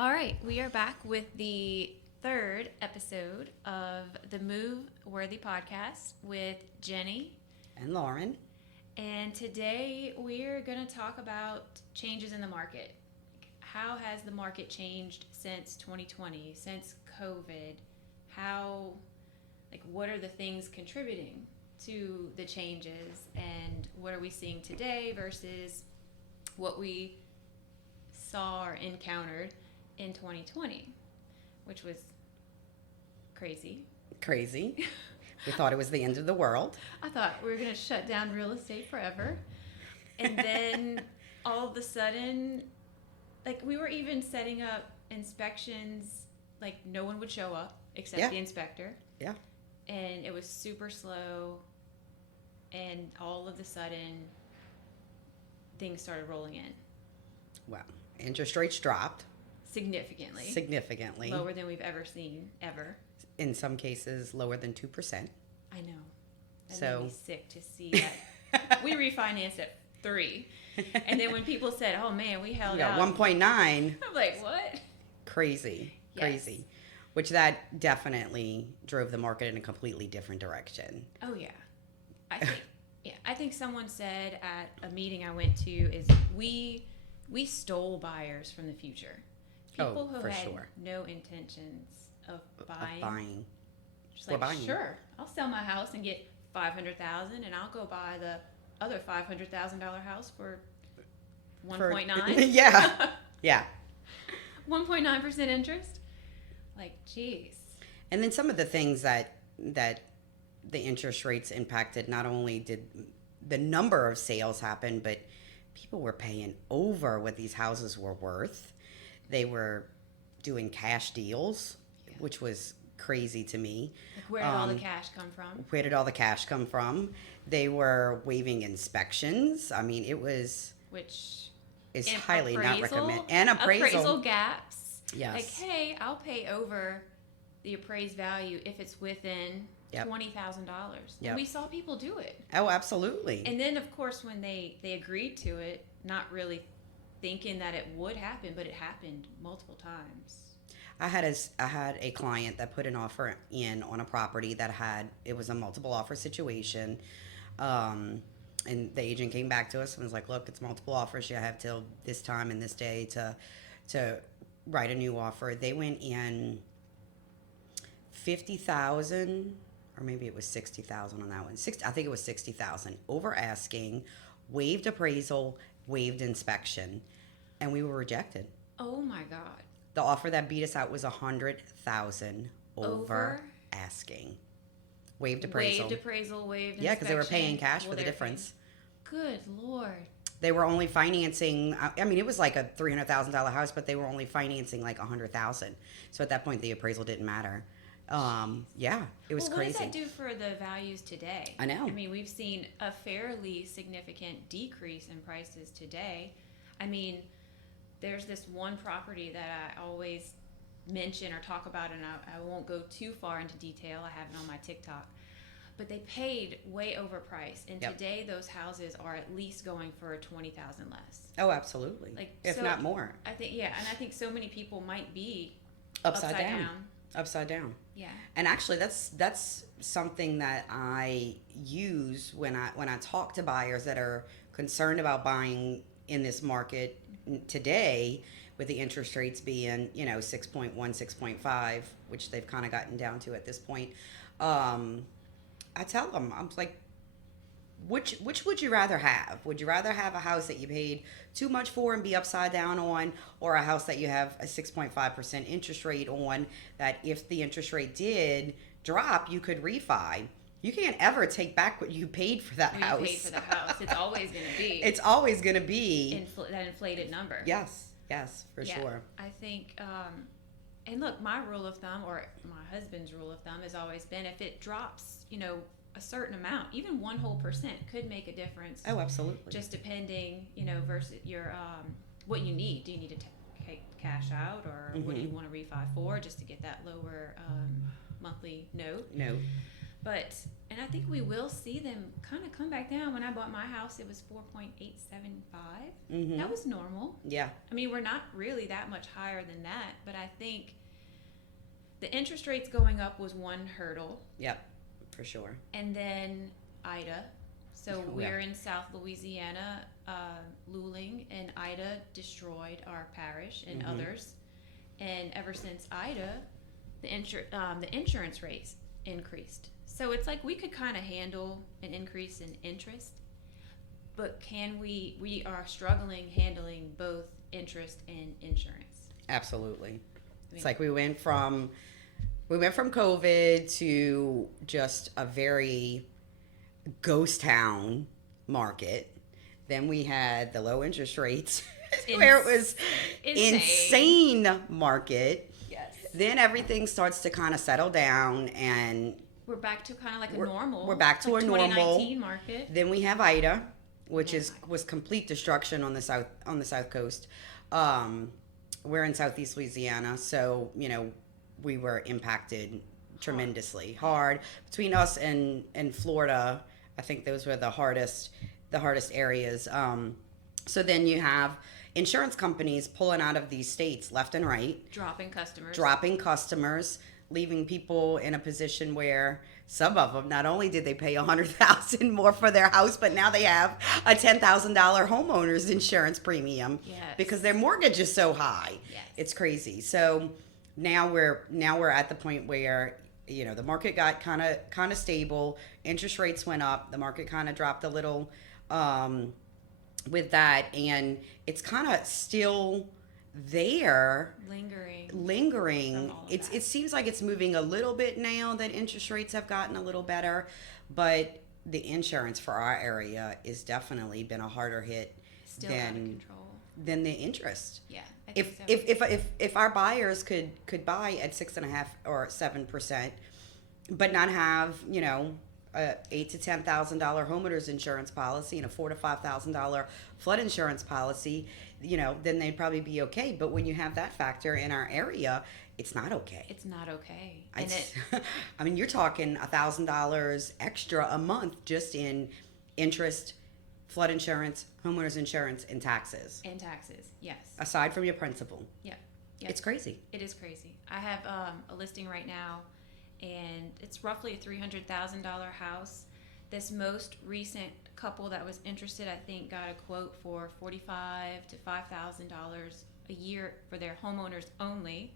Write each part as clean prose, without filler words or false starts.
All right, we are back with the third episode of the Move Worthy podcast with Jenny And Lauren. And today we're going to talk about changes in the market. How has the market changed since 2020, since COVID? What are the things contributing to the changes, and what are we seeing today versus what we saw or encountered in 2020, which was crazy. Crazy. We thought it was the end of the world. I thought we were going to shut down real estate forever. And then all of a sudden, we were even setting up inspections, no one would show up except the inspector. Yeah. And it was super slow. And all of a sudden, things started rolling in. Well, interest rates dropped. Significantly. Lower than we've ever seen, ever. In some cases, lower than 2%. I know. That made me sick to see that. We refinanced at 3%. And then when people said, oh, man, we held out. 1.9. I'm like, what? Crazy. Which that definitely drove the market in a completely different direction. Oh, yeah. I think someone said at a meeting I went to is we stole buyers from the future. People who had no intentions of buying. Just buying. Sure, I'll sell my house and get $500,000, and I'll go buy the other $500,000 house for 1.9. Yeah. 1.9% interest. Geez. And then some of the things that the interest rates impacted, not only did the number of sales happen, but people were paying over what these houses were worth. They were doing cash deals, which was crazy to me. Where did all the cash come from? Where did all the cash come from? They were waiving inspections. I mean, which is highly not recommended. And appraisal gaps. Yes. Hey, I'll pay over the appraised value if it's within $20,000. Yep. We saw people do it. Oh, absolutely. And then, of course, when they agreed to it, not really thinking that it would happen, but it happened multiple times. I had a client that put an offer in on a property it was a multiple offer situation. And the agent came back to us and was like, look, it's multiple offers. You have till this time and this day to write a new offer. They went in 50,000, or maybe it was 60,000 on that one. I think it was 60,000 over asking, waived appraisal, waived inspection, and we were rejected. Oh my God. The offer that beat us out was 100,000 over asking. Waived appraisal. Waived inspection. Yeah, because they were paying cash for the difference. Good Lord. They were only financing, I mean, it was like a $300,000 house, but they were only financing like $100,000. So at that point, the appraisal didn't matter. It was crazy. What does that do for the values today? I know. I mean, we've seen a fairly significant decrease in prices today. I mean, there's this one property that I always mention or talk about, and I won't go too far into detail. I have it on my TikTok. But they paid way overpriced, and today those houses are at least going for $20,000 less. Oh, absolutely. If not more. I think so many people might be upside down. Yeah. And actually, that's something that I use when I talk to buyers that are concerned about buying in this market today, with the interest rates being 6.1, 6.5, which they've kind of gotten down to at this point. I tell them, I'm like, which would you rather have? Would you rather have a house that you paid too much for and be upside down on, or a house that you have a 6.5% interest rate on, that if the interest rate did drop, you could refi? You can't ever take back what you paid for that house. You paid for the house. It's always going to be. It's always going to be. That inflated number. Yes, for sure. I think, and look, my rule of thumb, or my husband's rule of thumb, has always been if it drops, a certain amount, even 1 whole percent could make a difference. Oh, absolutely. Just depending, versus your what you need. Do you need to take cash out, or what do you want to refi for, just to get that lower monthly note? No. And I think we will see them kind of come back down. When I bought my house, it was 4.875. Mm-hmm. That was normal. Yeah. I mean, we're not really that much higher than that, but I think the interest rates going up was one hurdle. Yep, for sure. And then Ida. So Oh, we're yeah. in South Louisiana, Luling, and Ida destroyed our parish and Mm-hmm. others. And ever since Ida, the insurance rates increased. So it's like we could kind of handle an increase in interest, but we are struggling handling both interest and insurance. Absolutely. I It's mean, like we went from COVID to just a very ghost town market. Then we had the low interest rates where it was insane market. Yes. Then everything starts to kind of settle down, and We're back to kind of like a We're- normal. we're back to like a normal. 2019 market. then we have Ida, which Yeah. was complete destruction on the south coast. We're in southeast Louisiana, so we were impacted tremendously hard. Between us and Florida, I think those were the hardest areas. So then you have insurance companies pulling out of these states left and right, Dropping customers, leaving people in a position where some of them, not only did they pay $100,000 more for their house, but now they have a $10,000 homeowner's insurance premium Yes. because their mortgage is so high. Yes. It's crazy. So now we're at the point where the market got kind of stable, interest rates went up, the market kind of dropped a little with that, and it's kind of still there lingering. From all of that. It seems like it's moving a little bit now that interest rates have gotten a little better, but the insurance for our area is definitely been a harder hit Still out of control. than the interest. Yeah. I think If so. if our buyers could buy at 6.5% or 7%, but not have a $8,000 to $10,000 homeowners insurance policy and a $4,000 to $5,000 flood insurance policy, then they'd probably be okay. But when you have that factor in our area, it's not okay. It's not okay. I mean, you're talking $1,000 extra a month just in interest, flood insurance, homeowners insurance, and taxes. Yes. Aside from your principal. Yep. It's crazy. It is crazy. I have a listing right now, and it's roughly a $300,000 house. This most recent couple that was interested, I think, got a quote for $45,000 to $5,000 a year for their homeowners only.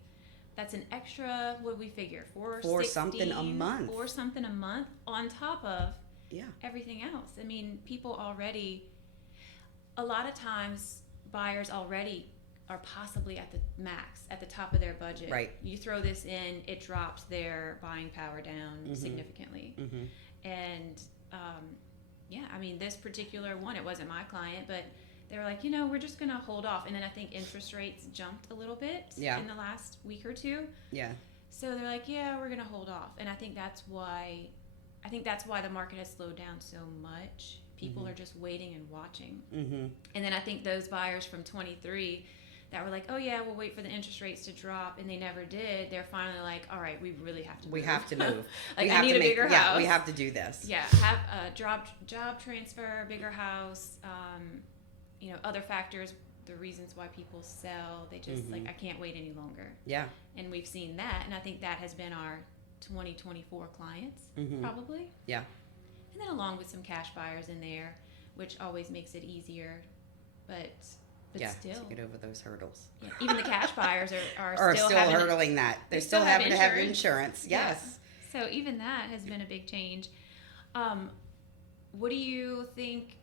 That's an extra. What do we figure? $4 something a month. $4 something a month on top of Yeah. everything else. I mean, people already. A lot of times, buyers already are possibly at the max, at the top of their budget. Right. You throw this in, it drops their buying power down significantly. Mm-hmm. And I mean, this particular one, it wasn't my client, but they were like, we're just going to hold off. And then I think interest rates jumped a little bit in the last week or two. Yeah. So they're like, yeah, we're going to hold off. And I think that's why the market has slowed down so much. People are just waiting and watching. Mm-hmm. And then I think those buyers from 23 that were like, oh yeah, we'll wait for the interest rates to drop, and they never did, they're finally like, all right, we really have to move. We have to move. Like, we I have need to a bigger house. Yeah, we have to do this. Yeah, have a job transfer, bigger house, other factors, the reasons why people sell. They just like, I can't wait any longer. Yeah. And we've seen that, and I think that has been our 2024 clients, probably. Yeah. And then along with some cash buyers in there, which always makes it easier, but still, to get over those hurdles. yeah, even the cash buyers are still having, hurdling that. They're still still have having to have insurance. Yes. Yeah. So even that has been a big change. What do you think?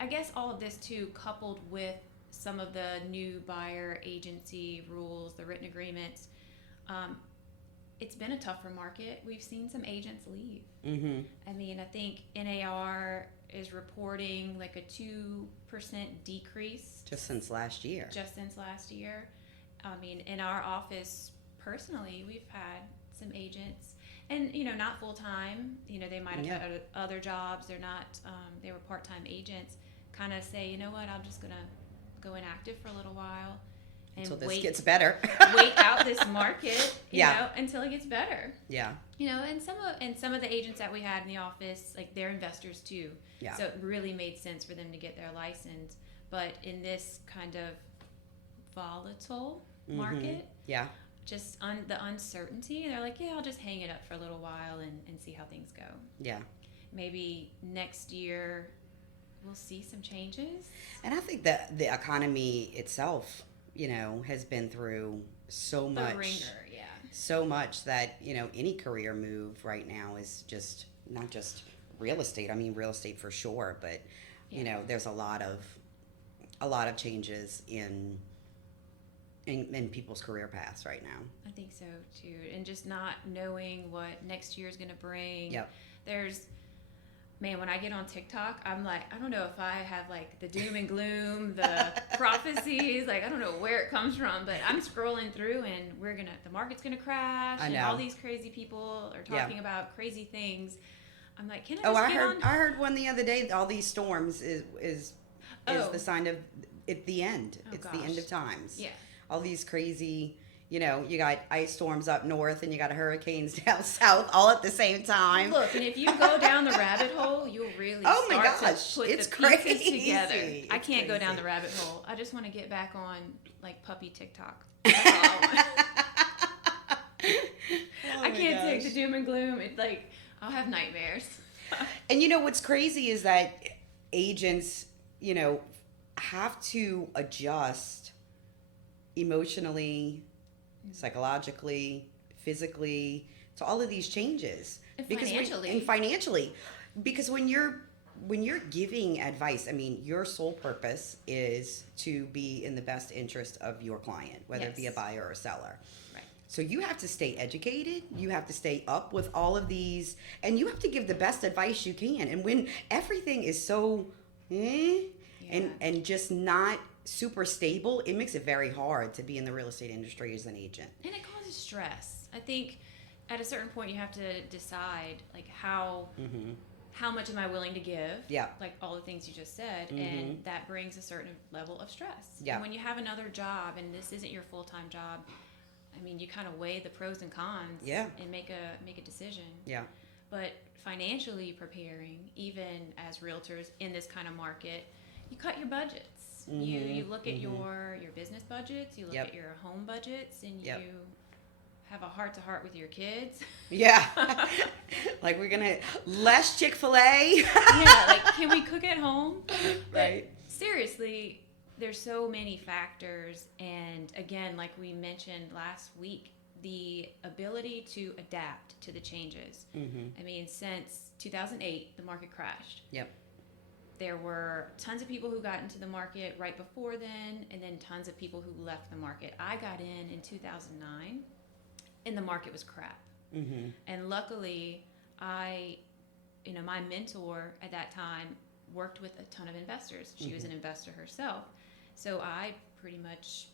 I guess all of this too, coupled with some of the new buyer agency rules, the written agreements, it's been a tougher market. We've seen some agents leave. Mm-hmm. I mean, I think NAR is reporting like a 2% decrease Just since last year. I mean, in our office personally, we've had some agents, and not full time. They might have had other jobs. They're not. They were part-time agents. Kind of say, you know what? I'm just gonna go inactive for a little while, until this wait, gets better. wait out this market, you Yeah. know, until it gets better. Yeah. You know, and some of the agents that we had in the office, like they're investors too. Yeah. So it really made sense for them to get their license. But in this kind of volatile market, Yeah. just the uncertainty, they're like, yeah, I'll just hang it up for a little while and see how things go. Yeah. Maybe next year we'll see some changes. And I think that the economy itself, you know, has been through so much. The ringer, yeah. So much that, you know, any career move right now is just not just real estate. I mean, real estate for sure, but you know, there's a lot of changes in people's career paths right now. I think so too. And just not knowing what next year is going to bring. Yep. Man, when I get on TikTok, I'm like, I don't know if I have like the doom and gloom, the prophecies, like I don't know where it comes from, but I'm scrolling through and the market's gonna crash, I know. and all these crazy people are talking about crazy things. I'm like, can I Oh, just I get heard on? I heard one the other day. All these storms is the sign of the end. Oh, It's the end gosh. of times. Yeah. All these crazy, you know, you got ice storms up north and you got hurricanes down south all at the same time. Look, and if you go down the rabbit hole, you'll really Oh my start gosh, to put it's the pieces crazy. together. I It's can't go down crazy. the rabbit hole. I just want to get back on like puppy TikTok. That's all I want. I can't take the doom and gloom. It's like I'll have nightmares. And you know what's crazy is that agents, you know, have to adjust emotionally, psychologically, physically to all of these changes. And And financially. Because when you're giving advice, I mean, your sole purpose is to be in the best interest of your client, whether it be a Yes. buyer or a seller. Right. So you have to stay educated, you have to stay up with all of these, and you have to give the best advice you can. And when everything is so and just not super stable, it makes it very hard to be in the real estate industry as an agent. And it causes stress. I think at a certain point you have to decide like how much am I willing to give? Yeah. Like all the things you just said, and that brings a certain level of stress. Yeah. And when you have another job and this isn't your full-time job, I mean, you kind of weigh the pros and cons and make a decision. Yeah. But financially preparing, even as realtors in this kind of market, you cut your budgets. You look at your business budgets, you look at your home budgets, and you have a heart-to-heart with your kids. Yeah. Like we're gonna less Chick-fil-A. Yeah, like can we cook at home? Right. But seriously, there's so many factors, and again, like we mentioned last week, the ability to adapt to the changes. I mean, since 2008, the market crashed. Yep. There were tons of people who got into the market right before then, and then tons of people who left the market. I got in 2009, and the market was crap. And luckily, my mentor at that time worked with a ton of investors. She was an investor herself. So I pretty much,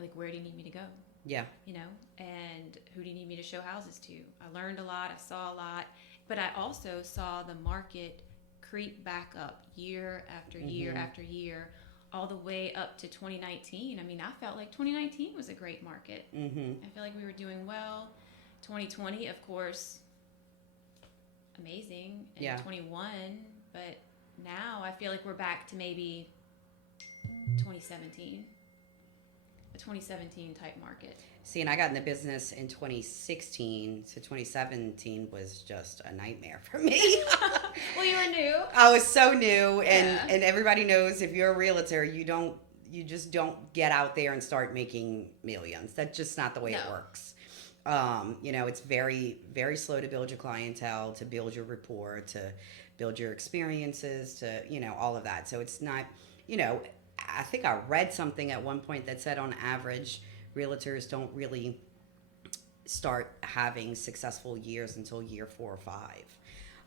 like, where do you need me to go? Yeah. You know, and who do you need me to show houses to? I learned a lot, I saw a lot, but I also saw the market creep back up year after year after year, all the way up to 2019. I mean, I felt like 2019 was a great market. I feel like we were doing well. 2020, of course, amazing. And 21, but now I feel like we're back to maybe 2017. A 2017 type market. See, and I got in the business in 2016, so 2017 was just a nightmare for me. Well, you were new. I was so new, and everybody knows if you're a realtor, you just don't get out there and start making millions. That's just not the way it works. You know, it's very, very slow to build your clientele, to build your rapport, to build your experiences, to, you know, all of that. So it's not, you know, I think I read something at one point that said on average, realtors don't really start having successful years until year 4 or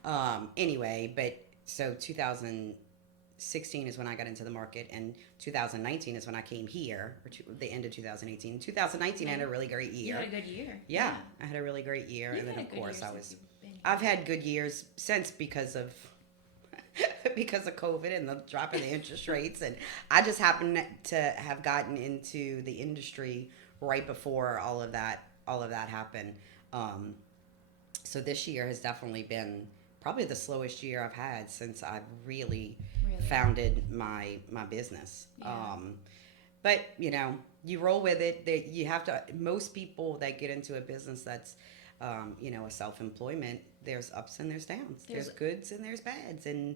5. Anyway, but so 2016 is when I got into the market, and 2019 is when I came here, or the end of 2018. 2019 I had a really great year. You had a good year. Yeah, I had a really great year, You've and then had a of good course year I since was. you've been here. I've had good years since because of because of COVID and the drop in the interest rates. And I just happened to have gotten into the industry right before all of that happened. So this year has definitely been probably the slowest year I've had since I've really founded my business. Yeah. But you roll with it. That you have to. Most people that get into a business that's a self-employment, there's ups and there's downs. There's goods and there's bads, and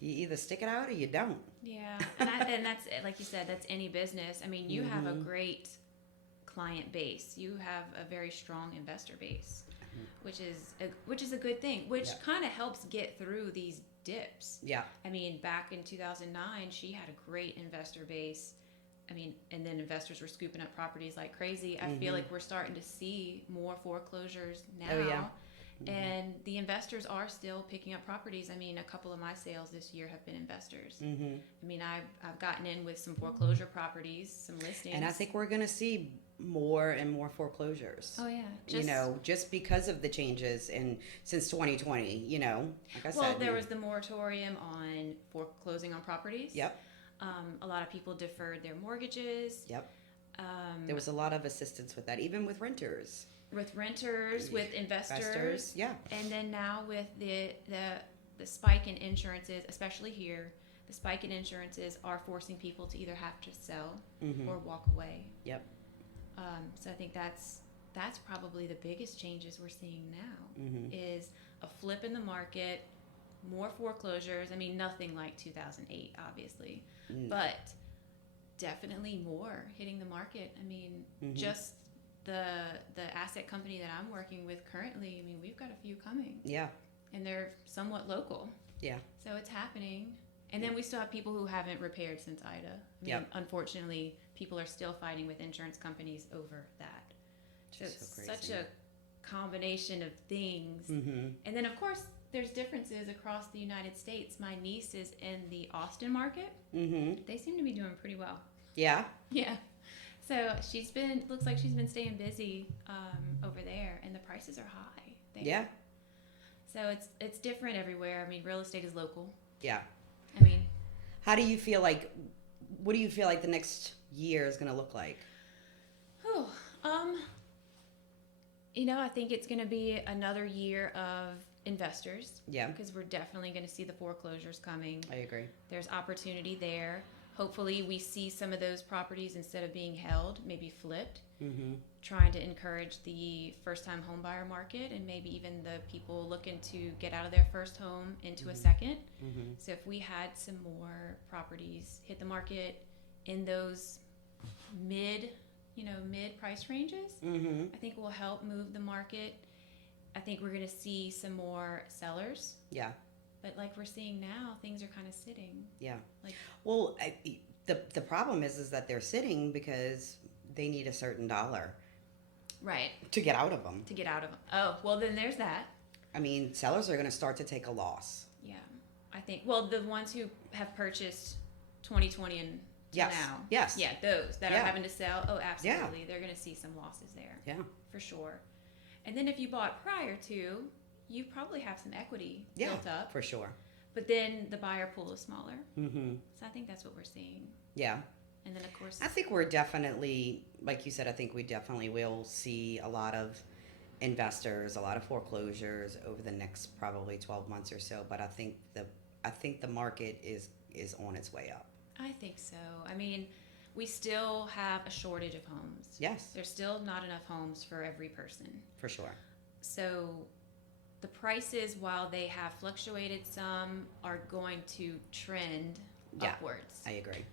you either stick it out or you don't. Yeah, and that's like you said, that's any business. I mean, you have a great client base. You have a very strong investor base, which is a good thing. Which kind of helps get through these dips. Yeah. I mean, back in 2009, she had a great investor base. I mean, and then investors were scooping up properties like crazy. I feel like we're starting to see more foreclosures now. Oh, yeah. And the investors are still picking up properties. I mean, a couple of my sales this year have been investors. I mean, I've gotten in with some foreclosure properties, some listings. And I think we're going to see more and more foreclosures. Oh, yeah. Just because of the changes since 2020, like I said. Well, there was the moratorium on foreclosing on properties. Yep. A lot of people deferred their mortgages. Yep. There was a lot of assistance with that, even with renters. With renters, with investors. Yeah. And then now with the spike in insurances, especially here, the spike in insurances are forcing people to either have to sell or walk away. Yep. So I think that's probably the biggest changes we're seeing now is a flip in the market, more foreclosures. I mean, nothing like 2008, obviously, but definitely more hitting the market. I mean, just the asset company that I'm working with currently, I mean, we've got a few coming. Yeah. And they're somewhat local. Yeah. So it's happening. And then we still have people who haven't repaired since Ida. I mean, unfortunately, people are still fighting with insurance companies over that. So it's such a combination of things. And then, of course, there's differences across the United States. My niece is in the Austin market. They seem to be doing pretty well. Yeah. Yeah. So looks like she's been staying busy over there, and the prices are high there. Yeah. So it's different everywhere. I mean, real estate is local. Yeah. I mean, what do you feel like the next year is going to look like? I think it's going to be another year of investors. Yeah. Because we're definitely going to see the foreclosures coming. I agree. There's opportunity there. Hopefully we see some of those properties, instead of being held, maybe flipped. Trying to encourage the first-time home buyer market, and maybe even the people looking to get out of their first home into a second. So if we had some more properties hit the market in those mid price ranges, I think will help move the market. I think we're going to see some more sellers. Yeah. But like we're seeing now, things are kind of sitting. Yeah. Well, the problem is that they're sitting because they need a certain dollar. Right. To get out of them. Oh, well, then there's that. I mean, sellers are going to start to take a loss. Yeah. I think, well, the ones who have purchased 2020 and now. Yes. Yeah, those that are having to sell. Oh, absolutely. Yeah. They're going to see some losses there. Yeah. For sure. And then if you bought prior to, you probably have some equity built up. For sure. But then the buyer pool is smaller. So I think that's what we're seeing. Yeah. And then, of course, I think we're definitely, like you said, I think we definitely will see a lot of investors, a lot of foreclosures over the next probably 12 months or so. But I think the market is on its way up. I think so. I mean, we still have a shortage of homes. Yes. There's still not enough homes for every person. For sure. So the prices, while they have fluctuated some, are going to trend upwards. I agree.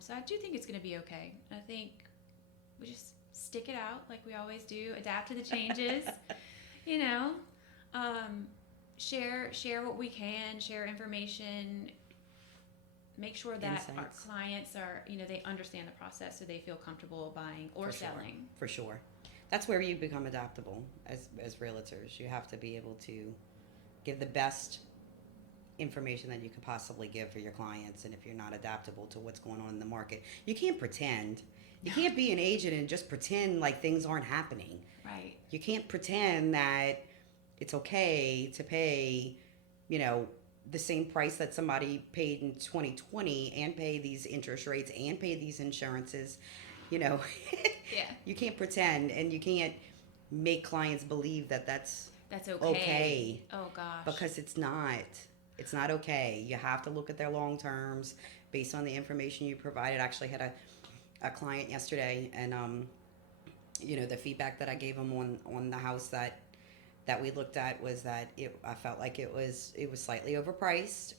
So I do think it's going to be okay. I think we just stick it out like we always do, adapt to the changes, share what we can, share information, make sure that Insights. our clients are, they understand the process so they feel comfortable buying or selling. For sure. That's where you become adaptable as realtors. You have to be able to give the best information that you could possibly give for your clients. And if you're not adaptable to what's going on in the market, you can't pretend. You can't be an agent and just pretend like things aren't happening. Right. You can't pretend that it's okay to pay, the same price that somebody paid in 2020 and pay these interest rates and pay these insurances. Yeah. You can't pretend, and you can't make clients believe that that's okay. Oh gosh. Because it's not. It's not okay. You have to look at their long terms based on the information you provided. I actually had a client yesterday, and the feedback that I gave them on the house that we looked at was that I felt like it was slightly overpriced.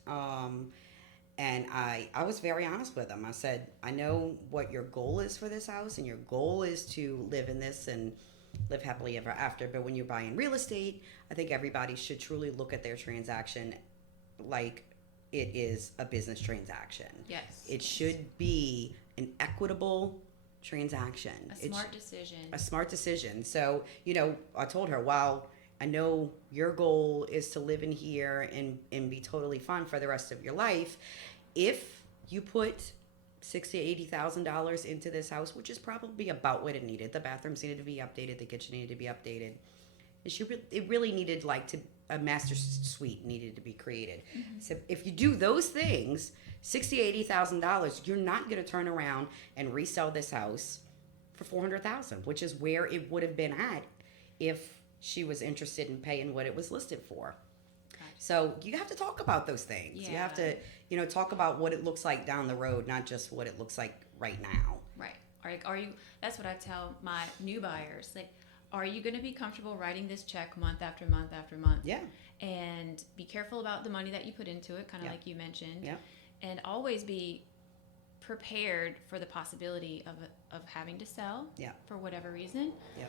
And I was very honest with them. I said, I know what your goal is for this house, and your goal is to live in this and live happily ever after. But when you're buying real estate, I think everybody should truly look at their transaction like it is a business transaction. Yes. It should be an equitable transaction. A smart decision. A smart decision. So, I told her, while I know your goal is to live in here and be totally fine for the rest of your life, if you put $60,000-$80,000 into this house, which is probably about what it needed. The bathrooms needed to be updated. The kitchen needed to be updated. It really needed a master suite needed to be created. Mm-hmm. So if you do those things, $60,000-$80,000, you're not going to turn around and resell this house for $400,000, which is where it would have been at if she was interested in paying what it was listed for. Gotcha. So you have to talk about those things. Yeah. You have to, talk about what it looks like down the road, not just what it looks like right now. Right. Are you? That's what I tell my new buyers. Like, are you going to be comfortable writing this check month after month after month? Yeah. And be careful about the money that you put into it, kind of like you mentioned. Yeah. And always be prepared for the possibility of having to sell. Yeah. For whatever reason. Yeah.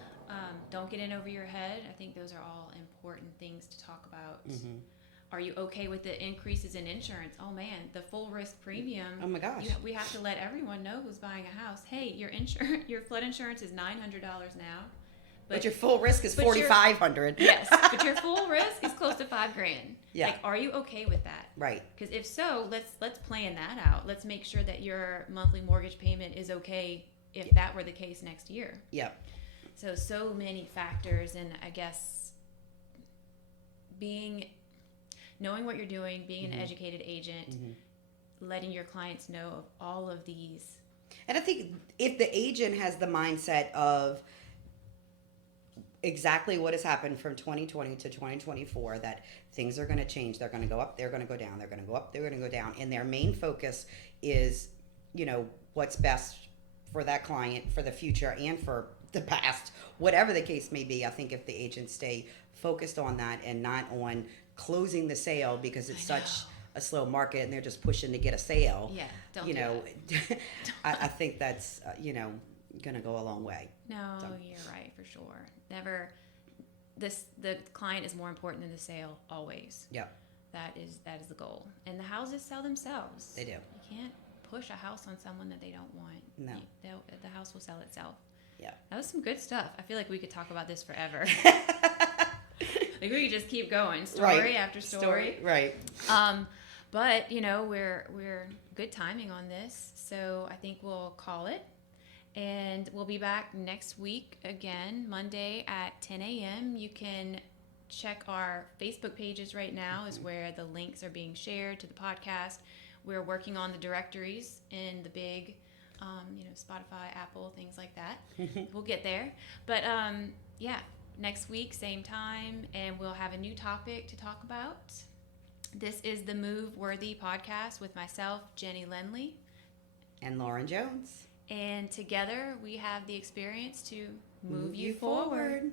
Don't get in over your head. I think those are all important things to talk about. Mm-hmm. Are you okay with the increases in insurance? Oh man, the full risk premium. Oh my gosh. We have to let everyone know who's buying a house. Hey, your flood insurance is $900 now. But your full risk is $4,500. Yes, but your full risk is close to $5,000. Yeah. Like, are you okay with that? Right. Because if so, let's plan that out. Let's make sure that your monthly mortgage payment is okay if that were the case next year. Yep. So many factors, and I guess knowing what you're doing, being an educated agent, letting your clients know of all of these. And I think if the agent has the mindset of exactly what has happened from 2020 to 2024, that things are going to change, they're going to go up, they're going to go down, they're going to go up, they're going to go down, and their main focus is, what's best for that client for the future and for the past, whatever the case may be. I think if the agents stay focused on that and not on closing the sale because it's such a slow market and they're just pushing to get a sale. Yeah, don't do that. I think that's going to go a long way. No, you're right, for sure. Never. The client is more important than the sale, always. Yep. That is the goal. And the houses sell themselves. They do. You can't push a house on someone that they don't want. No. The house will sell itself. Yeah. That was some good stuff. I feel like we could talk about this forever. Like, we could just keep going, story after story. Right. But we're good timing on this, so I think we'll call it. And we'll be back next week again, Monday at 10 a.m. You can check our Facebook pages right now, is where the links are being shared to the podcast. We're working on the directories in the big, Spotify, Apple, things like that. We'll get there. But next week, same time, and we'll have a new topic to talk about. This is the Move Worthy podcast with myself, Jenny Lendle. And Lauren Jones. And together we have the experience to move you forward.